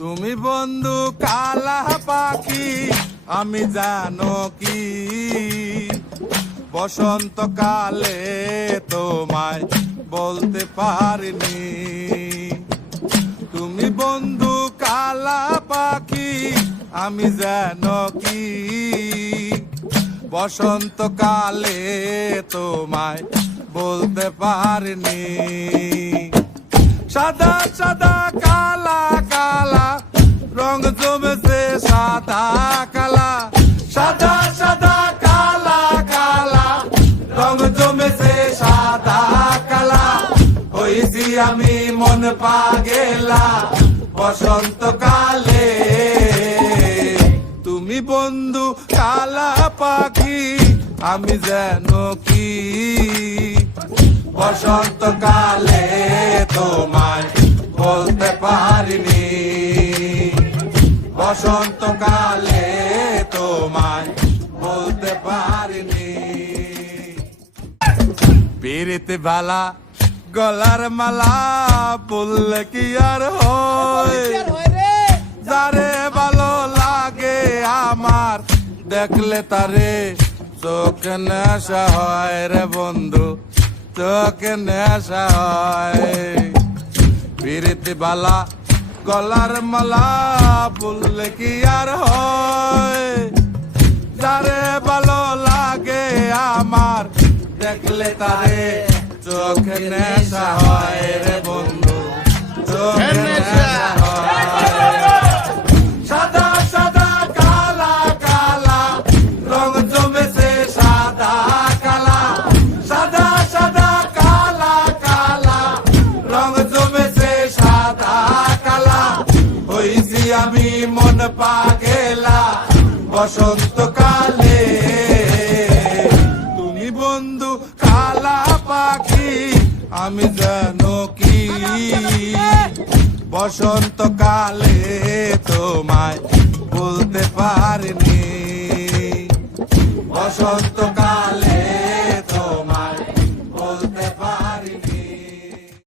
তুমি বন্ধু কালা পাখি, আমি জানো কি বসন্তকালে তোমায় বলতে পারিনি। তুমি বন্ধু কালা পাখি, আমি জানো কি বসন্তকালে তোমায় বলতে পারিনি। সাদা সাদা কালা কালা রং জমেছে সাদা কালা, সাদা সাদা কালা কালা রং জমেছে সাদা কালা। হইছি আমি মন পাগেলা বসন্তকালে। তুমি বন্ধু কালা পাখি, আমি যেন কি বসন্তকালে তোমায় বলতে পারিনি। বসন্তকালে তোমায় বলতে পারিনি। পিরিতে বালা গলার মালা বললে কি আর হয়, যারে ভালো লাগে আমার দেখলে তারে চোখে নেশা হয় রে বন্ধু, চোখে নেশা হয়। পিরিতি বালা গলার মালা বললে কি আর হয়, যারে ভালো লাগে আমার দেখলে তারে চোখে নেশা হয় রে বন্ধু, চোখে নেশা হয়। সাদা সাদা কালা কালা রং জমেছে সাদা কালা, সাদা সাদা কালা কালা রং জমেছে সাদা কালা। হইছি আমি মন পাগেলা বসন্তকালে। তুমি বন্ধু কালা পাখি, আমি জানো কি বসন্তকালে তোমায় বলতে পারিনি। বসন্তকাল